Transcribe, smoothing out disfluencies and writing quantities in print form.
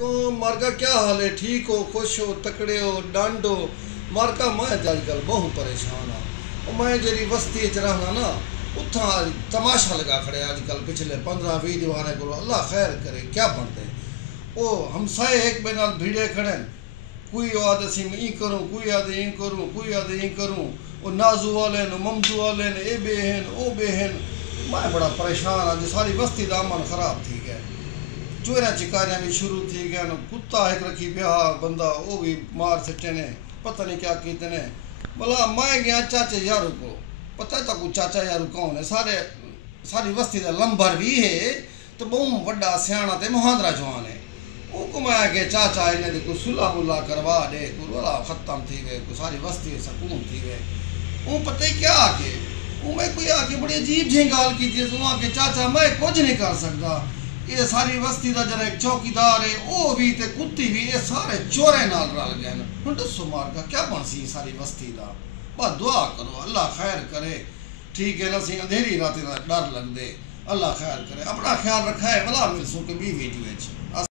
مارکا کیا حال ہے؟ ٹھیک ہو؟ خوش ہو؟ تکڑے ہو؟ ڈانڈ ہو؟ مارکا میں اج کل بہت پریشان ہاں. میں جی وسطی رہنا نا اتھاں تماشا لگا کھڑے اج کل پچھلے 15-20 دیوانے کو. اللہ خیر کرے کیا بنتے وہ ہمسائے ایک بے نال بھیڑے کھڑے. کوئی آدھے سی میں کروں، کوئی آدھے این کروں، کوئی آدھے این کروں. وہ نازو والے نے ممدو والے نے اے بے ہیں او بے ہیں. میں بڑا پریشان ہاں جی. ساری بستی دا امن خراب تھی گیا. چوریاں چکاریاں بھی شروع تھی گیا. کتا ایک رکھی پیا بندہ وہ بھی مار سٹے نے. پتہ نہیں کیا کیتے نے. بلا میں گیا چاچے یارو کو. پتہ تک چاچا یارو کون ہے؟ ساری بستی دا لمبر بھی ہے تو بہت وڈا سیاح تے مہاندرا جوان ہے. وہ کو میں کہ چاچا انہیں دے کوئی صلح ملا کروا دے. کوئی والا ختم تھی گئے. کوئی ساری بستی سکون تھی گئے. وہ پتہ ہی کیا آ کے وہ میں کوئی آ کے بڑی عجیب جی گال کی تھی. تو آ کے چاچا میں کچھ نہیں کر سکتا. یہ ساری بستی دا جڑا ایک چوکیدار ہے وہ بھی تے کتی بھی یہ سارے چورے نال رل گئے. ہن دسو مارکا کیا بن سی ساری بستی دا؟ بس دعا کرو اللہ خیر کرے. ٹھیک ہے نا سی اندھیری رات دا ڈر لگ دے. اللہ خیر کرے. اپنا خیال رکھا ہے. بلا ملسوں کے بھی ویڈیو